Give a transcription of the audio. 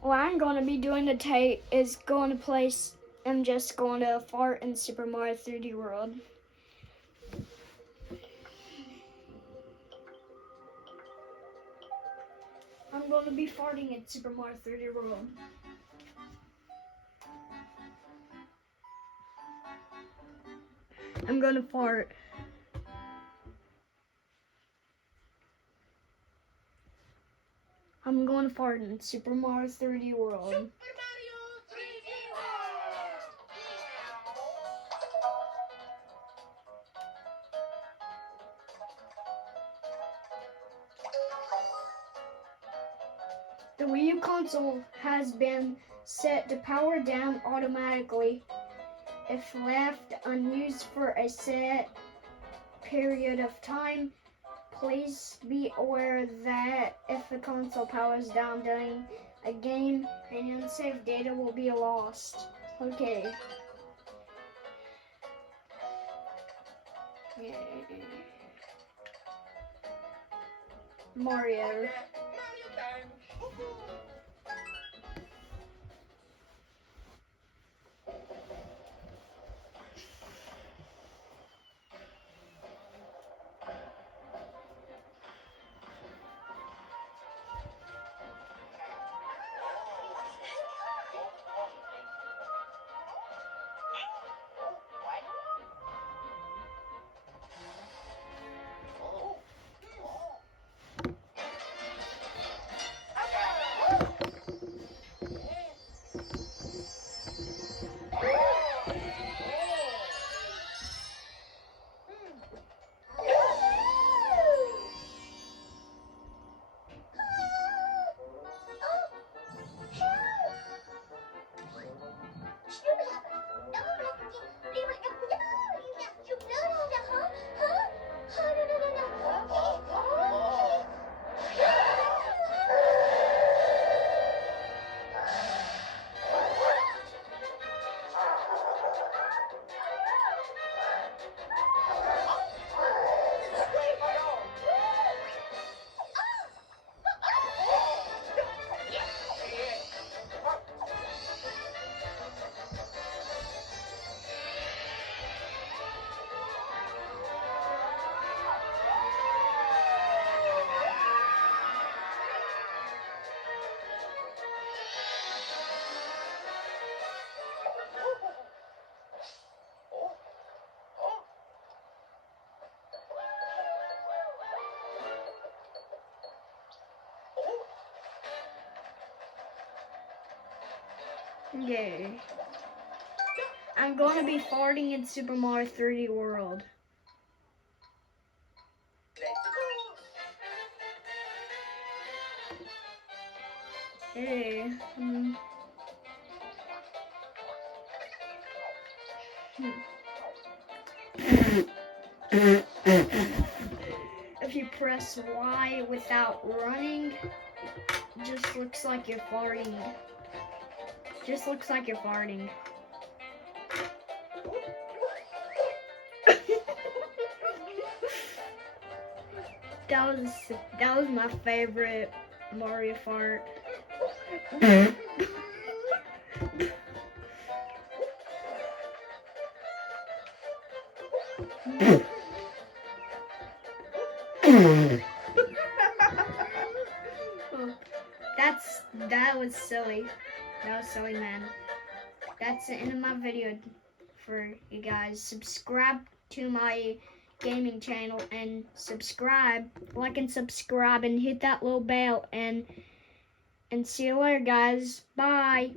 What I'm going to be doing today is going to place. I'm just going to fart in Super Mario 3D World. I'm going to be farting in Super Mario 3D World. I'm going to fart. I'm going to fart in Super Mario 3D World. Super Mario 3D World! The Wii U console has been set to power down automatically if left unused for a set period of time. Please be aware that if the console powers down during a game, any unsaved data will be lost. Okay. Mario. Mario time! Yay. I'm going to be farting in Super Mario 3D World. Hey. If you press Y without running, it just looks like you're farting. Just looks like you're farting. That was my favorite Mario fart. That was silly. That was silly, man. That's the end of my video for you guys. Subscribe to my gaming channel and like and subscribe and hit that little bell and see you later, guys. Bye.